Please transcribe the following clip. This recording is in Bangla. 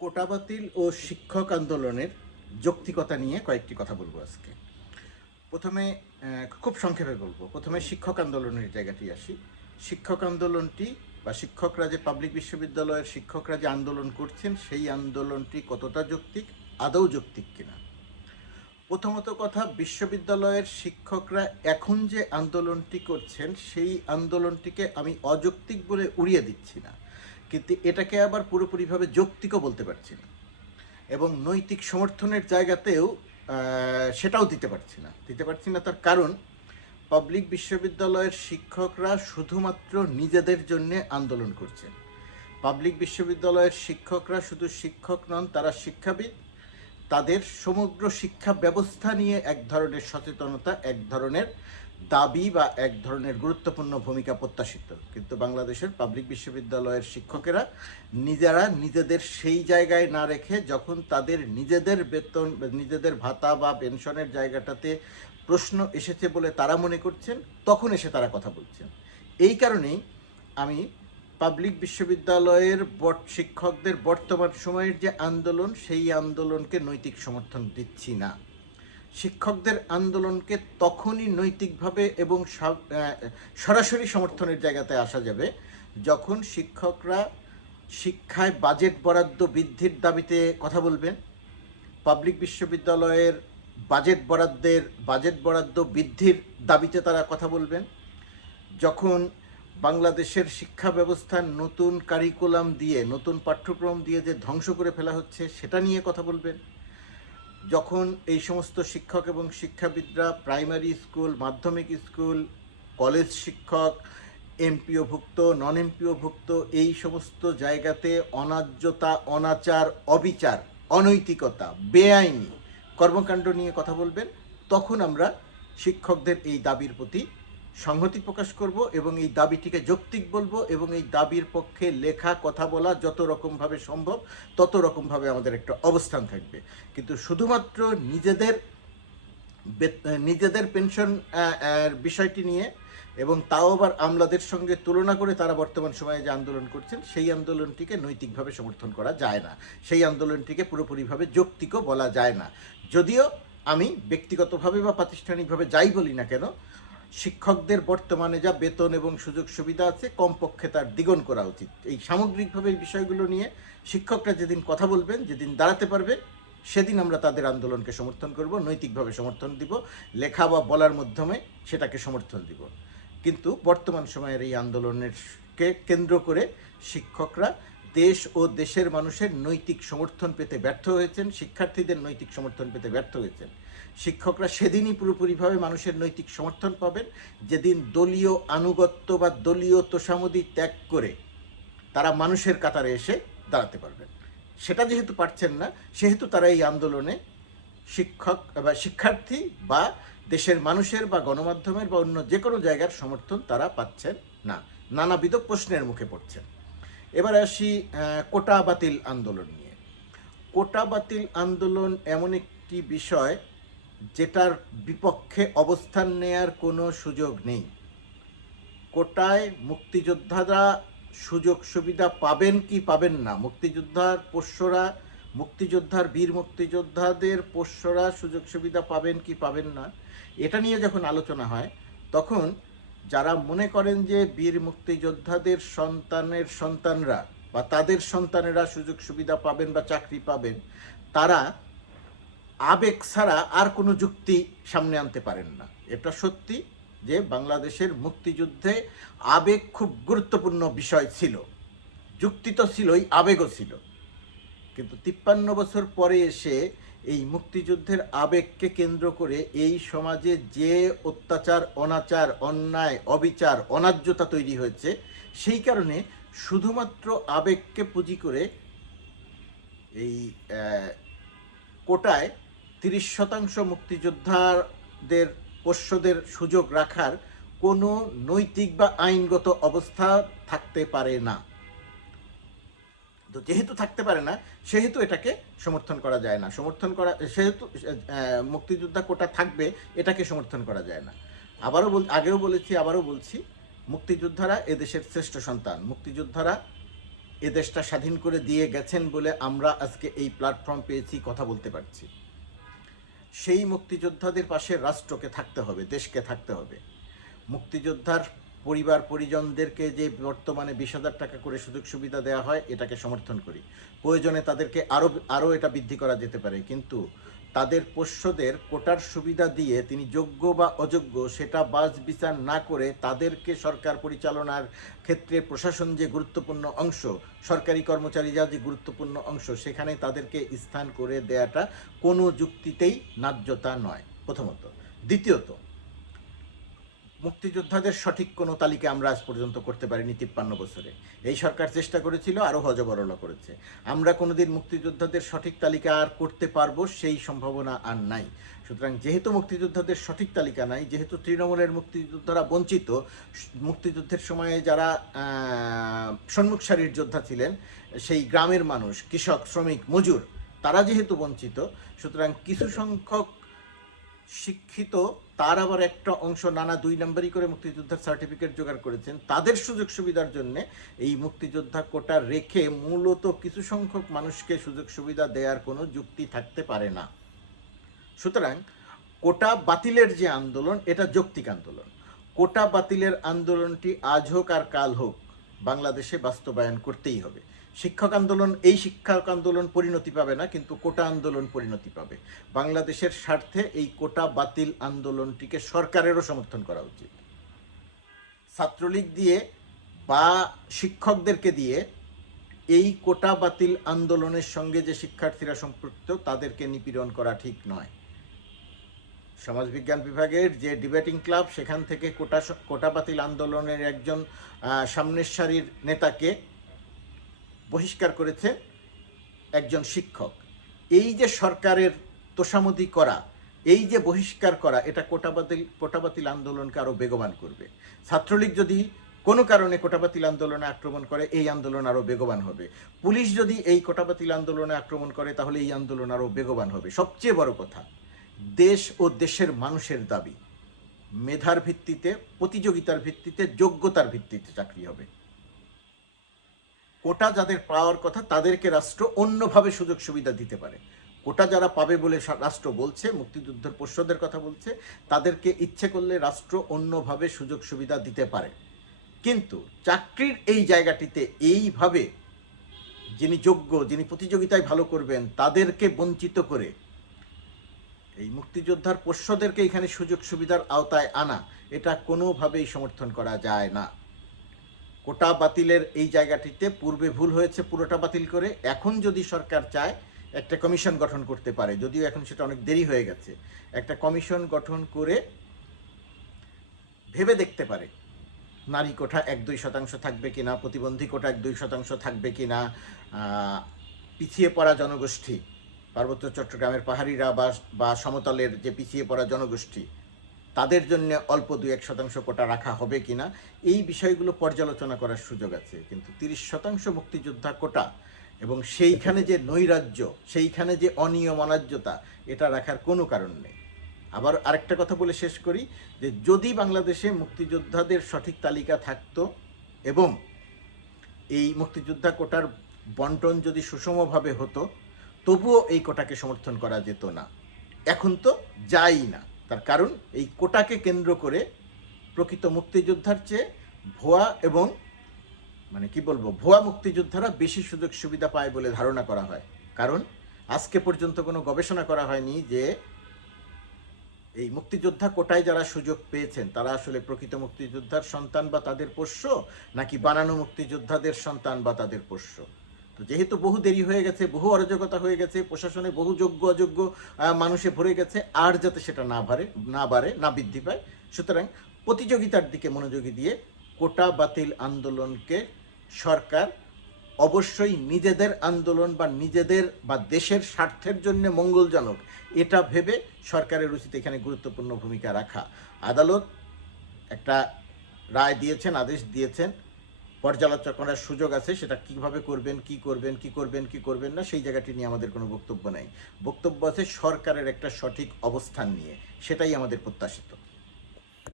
কোটা বাতিল ও শিক্ষক আন্দোলনের যৌক্তিকতা নিয়ে কয়েকটি কথা বলব আজকে। প্রথমে খুব সংক্ষেপে বলব। প্রথমে শিক্ষক আন্দোলনের জায়গাটি আসি। শিক্ষক আন্দোলনটি বা শিক্ষকরা যে পাবলিক বিশ্ববিদ্যালয়ের শিক্ষকরা যে আন্দোলন করছেন, সেই আন্দোলনটি কতটা যৌক্তিক, আদৌ যৌক্তিক কিনা? প্রথমত কথা, বিশ্ববিদ্যালয়ের শিক্ষকরা এখন যে আন্দোলনটি করছেন, সেই আন্দোলনটিকে আমি অযৌক্তিক বলে উড়িয়ে দিচ্ছি না। কিন্তু এটাকে আবার পুরোপুরিভাবে যৌক্তিকও বলতে পারছি না। এবং নৈতিক সমর্থনের জায়গাতেও সেটাও দিতে পারছি না। দিতে পারছি না তার কারণ, পাবলিক বিশ্ববিদ্যালয়ের শিক্ষকরা শুধুমাত্র নিজেদের জন্য আন্দোলন করছেন। পাবলিক বিশ্ববিদ্যালয়ের শিক্ষকরা শুধু শিক্ষক নন, তারা শিক্ষাবিদ। তাদের সমগ্র শিক্ষা ব্যবস্থা নিয়ে এক ধরনের সচেতনতা, এক ধরনের দাবি বা এক ধরনের গুরুত্বপূর্ণ ভূমিকা প্রত্যাশিত। কিন্তু বাংলাদেশের পাবলিক বিশ্ববিদ্যালয়ের শিক্ষকেরা নিজেরা নিজেদের সেই জায়গায় না রেখে যখন তাদের নিজেদের বেতন, নিজেদের ভাতা বা পেনশনের জায়গাটাতে প্রশ্ন এসেছে বলে তারা মনে করছেন, তখন এসে তারা কথা বলছেন। এই কারণেই আমি পাবলিক বিশ্ববিদ্যালয়ের বট, শিক্ষকদের বর্তমান সময়ের যে আন্দোলন, সেই আন্দোলনকে নৈতিক সমর্থন দিচ্ছি না। শিক্ষকদের আন্দোলনকে তখনই নৈতিকভাবে এবং সরাসরি সমর্থনের জায়গাতে আসা যাবে যখন শিক্ষকরা শিক্ষায় বাজেট বরাদ্দ বৃদ্ধির দাবিতে কথা বলবেন। পাবলিক বিশ্ববিদ্যালয়ের বাজেট বরাদ্দের, বাজেট বরাদ্দ বৃদ্ধির দাবিতে তারা কথা বলবেন। যখন বাংলাদেশের শিক্ষা ব্যবস্থার নতুন কারিকুলাম দিয়ে, নতুন পাঠ্যক্রম দিয়ে যে ধ্বংস করে ফেলা হচ্ছে, সেটা নিয়ে কথা বলবেন। যখন এই সমস্ত শিক্ষক এবং শিক্ষাবিদরা প্রাইমারি স্কুল, মাধ্যমিক স্কুল, কলেজ শিক্ষক, এমপিওভুক্ত নন এমপিওভুক্ত এই সমস্ত জায়গাতে অনার্যতা, অনাচার, অবিচার, অনৈতিকতা, বেআইনি কর্মকাণ্ড নিয়ে কথা বলবেন, তখন আমরা শিক্ষকদের এই দাবির প্রতি সংহতি প্রকাশ করব এবং এই দাবিটিকে যৌক্তিক বলব এবং এই দাবির পক্ষে লেখা, কথা বলা যত রকমভাবে সম্ভব, তত রকমভাবে আমাদের একটা অবস্থান থাকবে। কিন্তু শুধুমাত্র নিজেদের নিজেদের পেনশন বিষয়টি নিয়ে এবং তাও আবার আমলাদের সঙ্গে তুলনা করে তারা বর্তমান সময়ে যে আন্দোলন করছেন, সেই আন্দোলনটিকে নৈতিকভাবে সমর্থন করা যায় না। সেই আন্দোলনটিকে পুরোপুরিভাবে যৌক্তিকও বলা যায় না। যদিও আমি ব্যক্তিগতভাবে বা প্রাতিষ্ঠানিকভাবে যাই বলি না কেন শিক্ষকদের বর্তমানে যা বেতন এবং সুযোগ সুবিধা আছে, কমপক্ষে তার দ্বিগুণ করা উচিত। এই সামগ্রিকভাবে এই বিষয়গুলো নিয়ে শিক্ষকরা যেদিন কথা বলবেন, যেদিন দাঁড়াতে পারবে, সেদিন আমরা তাদের আন্দোলনকে সমর্থন করব, নৈতিকভাবে সমর্থন দিব, লেখা বা বলার মাধ্যমে সেটাকে সমর্থন দিব। কিন্তু বর্তমান সময়ের এই আন্দোলনেরকে কেন্দ্র করে শিক্ষকরা দেশ ও দেশের মানুষের নৈতিক সমর্থন পেতে ব্যর্থ হয়েছেন, শিক্ষার্থীদের নৈতিক সমর্থন পেতে ব্যর্থ হয়েছেন। শিক্ষকরা সেদিনই পুরোপুরিভাবে মানুষের নৈতিক সমর্থন পাবেন। যেদিন দলীয় আনুগত্য বা দলীয় তোষামদি ত্যাগ করে তারা মানুষের কাতারে এসে দাঁড়াতে পারবেন। সেটা যেহেতু পারছেন না, সেহেতু তারা এই আন্দোলনে শিক্ষক বা শিক্ষার্থী বা দেশের মানুষের বা গণমাধ্যমের বা অন্য যে কোনো জায়গার সমর্থন তারা পাচ্ছেন না। নানাবিধ প্রশ্নের মুখে পড়ছেন। এবার আসি কোটা বাতিল আন্দোলন নিয়ে। কোটা বাতিল আন্দোলন এমন একটি বিষয় যেটার বিপক্ষে অবস্থান নেয়ার কোনো সুযোগ নেই। কোটায় মুক্তিযোদ্ধারা সুযোগ সুবিধা পাবেন কি পাবেন না? মুক্তিযোদ্ধার পোষ্যরা, মুক্তিযোদ্ধার বীর মুক্তিযোদ্ধাদের পোষ্যরা সুযোগ সুবিধা পাবেন কি পাবেন না? এটা নিয়ে যখন আলোচনা হয়, তখন যারা মনে করেন যে বীর মুক্তিযোদ্ধাদের সন্তানের সন্তানরা বা তাদের সন্তানেরা সুযোগ সুবিধা পাবেন বা চাকরি পাবেন, তারা আবেগ ছাড়া আর কোনো যুক্তি সামনে আনতে পারেন না। এটা সত্যি যে বাংলাদেশের মুক্তিযুদ্ধে আবেগ খুব গুরুত্বপূর্ণ বিষয় ছিল। যুক্তি তো ছিলই, আবেগও ছিল। কিন্তু তিপ্পান্ন বছর পরে এসে এই মুক্তিযুদ্ধের আবেগকে কেন্দ্র করে এই সমাজে যে অত্যাচার, অনাচার, অন্যায়, অবিচার, অনার্যতা তৈরি হয়েছে, সেই কারণে শুধুমাত্র আবেগকে পুঁজি করে এই কোটায় তিরিশ শতাংশ মুক্তিযোদ্ধাদের, পোষ্যদের সুযোগ রাখার কোনো নৈতিক বা আইনগত অবস্থা থাকতে পারে না। তো যেহেতু থাকতে পারে না, সেহেতু এটাকে সমর্থন করা যায় না। সমর্থন করা, সেহেতু মুক্তিযোদ্ধা কোটা থাকবে, এটাকে সমর্থন করা যায় না। আবারও বল, আগেও বলেছি, আবারও বলছি, মুক্তিযোদ্ধারা এদেশের শ্রেষ্ঠ সন্তান। মুক্তিযোদ্ধারা এদেশটা স্বাধীন করে দিয়ে গেছেন বলে আমরা আজকে এই প্ল্যাটফর্ম পেয়েছি, কথা বলতে পারছি। সেই মুক্তিযোদ্ধাদের পাশে রাষ্ট্রকে থাকতে হবে, দেশকে থাকতে হবে। মুক্তিযোদ্ধার পরিবার পরিজনদেরকে যে বর্তমানে বিশ হাজার টাকা করে সুযোগ সুবিধা দেওয়া হয়, এটাকে সমর্থন করি। প্রয়োজনে তাদেরকে আরও আরও এটা বৃদ্ধি করা যেতে পারে। কিন্তু তাদের পোষ্যদের কোটার সুবিধা দিয়ে তিনি যোগ্য বা অযোগ্য সেটা বাজ বিচার না করে তাদেরকে সরকার পরিচালনার ক্ষেত্রে প্রশাসন যে গুরুত্বপূর্ণ অংশ, সরকারি কর্মচারীরা যে গুরুত্বপূর্ণ অংশ, সেখানে তাদেরকে স্থান করে দেয়াটা কোনো যুক্তিতেই ন্যায্যতা নয়। প্রথমত। দ্বিতীয়ত মুক্তিযোদ্ধাদের সঠিক কোনো তালিকা আমরা আজ পর্যন্ত করতে পারিনি তিপ্পান্ন বছরে। এই সরকার চেষ্টা করেছিল, আরও হজবরল করেছে। আমরা কোনোদিন মুক্তিযোদ্ধাদের সঠিক তালিকা আর করতে পারব সেই সম্ভাবনা আর নাই। সুতরাং যেহেতু মুক্তিযোদ্ধাদের সঠিক তালিকা নাই, যেহেতু তৃণমূলের মুক্তিযোদ্ধারা বঞ্চিত, মুক্তিযুদ্ধের সময়ে যারা সম্মুখ সারির যোদ্ধা ছিলেন, সেই গ্রামের মানুষ, কৃষক, শ্রমিক, মজুর, তারা যেহেতু বঞ্চিত, সুতরাং কিছু সংখ্যক শিক্ষিত তার আবার একটা অংশ নানা দুই নম্বরই করে মুক্তিযোদ্ধার সার্টিফিকেট জোগাড় করেছেন। তাদের সুযোগ সুবিধার জন্য এই মুক্তিযোদ্ধা কোটা রেখে মূলত কিছু সংখ্যক মানুষকে সুযোগ সুবিধা দেওয়ার কোনো যুক্তি থাকতে পারে না। সুতরাং কোটা বাতিলের যে আন্দোলন, এটা যৌক্তিক আন্দোলন। কোটা বাতিলের আন্দোলনটি আজ হোক আর কাল হোক, বাংলাদেশে বাস্তবায়ন করতেই হবে। শিক্ষক আন্দোলন, এই শিক্ষক আন্দোলন পরিণতি পাবে না, কিন্তু কোটা আন্দোলন পরিণতি পাবে। বাংলাদেশের স্বার্থে এই কোটা বাতিল আন্দোলনটিকে সরকারেরও সমর্থন করা উচিত। ছাত্রলীগ দিয়ে বা শিক্ষকদেরকে দিয়ে এই কোটা বাতিল আন্দোলনের সঙ্গে যে শিক্ষার্থীরা সম্পৃক্ত, তাদেরকে নিপীড়ন করা ঠিক নয়। সমাজবিজ্ঞান বিভাগের যে ডিবেটিং ক্লাব, সেখান থেকে কোটা কোটা বাতিল আন্দোলনের একজন সামনের সারির নেতাকে বহিষ্কার করেছে একজন শিক্ষক। এই যে সরকারের তোষামতি করা, এই যে বহিষ্কার করা, এটা কোটা বাতিল কোটা বাতিল আন্দোলনকে আরও বেগবান করবে। ছাত্রলীগ যদি কোনো কারণে কোটা বাতিল আন্দোলনে আক্রমণ করে, এই আন্দোলন আরও বেগবান হবে। পুলিশ যদি এই কোটা বাতিল আন্দোলনে আক্রমণ করে, তাহলে এই আন্দোলন আরও বেগবান হবে। সবচেয়ে বড় কথা, দেশ ও দেশের মানুষের দাবি, মেধার ভিত্তিতে, প্রতিযোগিতার ভিত্তিতে, যোগ্যতার ভিত্তিতে চাকরি হবে। কোটা যাদের পাওয়ার কথা, তাদেরকে রাষ্ট্র অন্যভাবে সুযোগ সুবিধা দিতে পারে। কোটা যারা পাবে বলে রাষ্ট্র বলছে, মুক্তিযুদ্ধের পোষ্যদের কথা বলছে, তাদেরকে ইচ্ছে করলে রাষ্ট্র অন্যভাবে সুযোগ সুবিধা দিতে পারে। কিন্তু চাকরির এই জায়গাটিতে এইভাবে যিনি যোগ্য, যিনি প্রতিযোগিতায় ভালো করবেন, তাদেরকে বঞ্চিত করে এই মুক্তিযোদ্ধার পোষ্যদেরকে এখানে সুযোগ সুবিধার আওতায় আনা, এটা কোনোভাবেই সমর্থন করা যায় না। কোটা বাতিলের এই জায়গাটিতে পূর্বে ভুল হয়েছে, পুরোটা বাতিল করে এখন যদি সরকার চায়, একটা কমিশন গঠন করতে পারে। যদিও এখন সেটা অনেক দেরি হয়ে গেছে। একটা কমিশন গঠন করে ভেবে দেখতে পারে, নারী কোঠা এক দুই শতাংশ থাকবে কি না, প্রতিবন্ধী কোটা এক দুই শতাংশ থাকবে কি না পিছিয়ে পড়া জনগোষ্ঠী, পার্বত্য চট্টগ্রামের পাহাড়িরা বা বা সমতলের যে পিছিয়ে পড়া জনগোষ্ঠী তাদের জন্য অল্প দুই এক শতাংশ কোটা রাখা হবে কিনা, এই বিষয়গুলো পর্যালোচনা করার সুযোগ আছে। কিন্তু তিরিশ শতাংশ মুক্তিযোদ্ধা কোটা এবং সেইখানে যে নৈরাজ্য, সেইখানে যে অনিয়ম অনার্যতা এটা রাখার কোনো কারণ নেই। আবার আরেকটা কথা বলে শেষ করি যে, যদি বাংলাদেশে মুক্তিযোদ্ধাদের সঠিক তালিকা থাকতো এবং এই মুক্তিযোদ্ধা কোটার বন্টন যদি সুষমভাবে হতো, তবুও এই কোটাকে সমর্থন করা যেত না। এখন তো যাই না। তার কারণ এই কোটাকে কেন্দ্র করে প্রকৃত মুক্তিযোদ্ধার চেয়ে ভুয়া এবং মানে কি বলব, ভুয়া মুক্তিযোদ্ধারা বেশি সুযোগ সুবিধা পায় বলে ধারণা করা হয়। কারণ আজকে পর্যন্ত কোনো গবেষণা করা হয়নি যে এই মুক্তিযোদ্ধা কোটায় যারা সুযোগ পেয়েছেন, তারা আসলে প্রকৃত মুক্তিযোদ্ধার সন্তান বা তাদের পোষ্য নাকি বানানো মুক্তিযোদ্ধাদের সন্তান বা তাদের পোষ্য। তো যেহেতু বহু দেরি হয়ে গেছে, বহু অরাজকতা হয়ে গেছে, প্রশাসনে বহু যোগ্য অযোগ্য মানুষে ভরে গেছে, আর যাতে সেটা না বাড়ে না বাড়ে, না বৃদ্ধি পায়, সুতরাং প্রতিযোগিতার দিকে মনোযোগী দিয়ে কোটা বাতিল আন্দোলনকে সরকার অবশ্যই নিজেদের আন্দোলন বা নিজেদের বা দেশের স্বার্থের জন্য মঙ্গলজনক, এটা ভেবে সরকারের উচিত এখানে গুরুত্বপূর্ণ ভূমিকা রাখা। আদালত একটা রায় দিয়েছেন, আদেশ দিয়েছেন পর্যালোচনা করার সুযোগ আছে, সেটা কীভাবে করবেন, কি করবেন কি করবেন কি করবেন না, সেই জায়গাটি নিয়ে আমাদের কোনো বক্তব্য নাই। বক্তব্য আছে সরকারের একটা সঠিক অবস্থান নিয়ে, সেটাই আমাদের প্রত্যাশিত।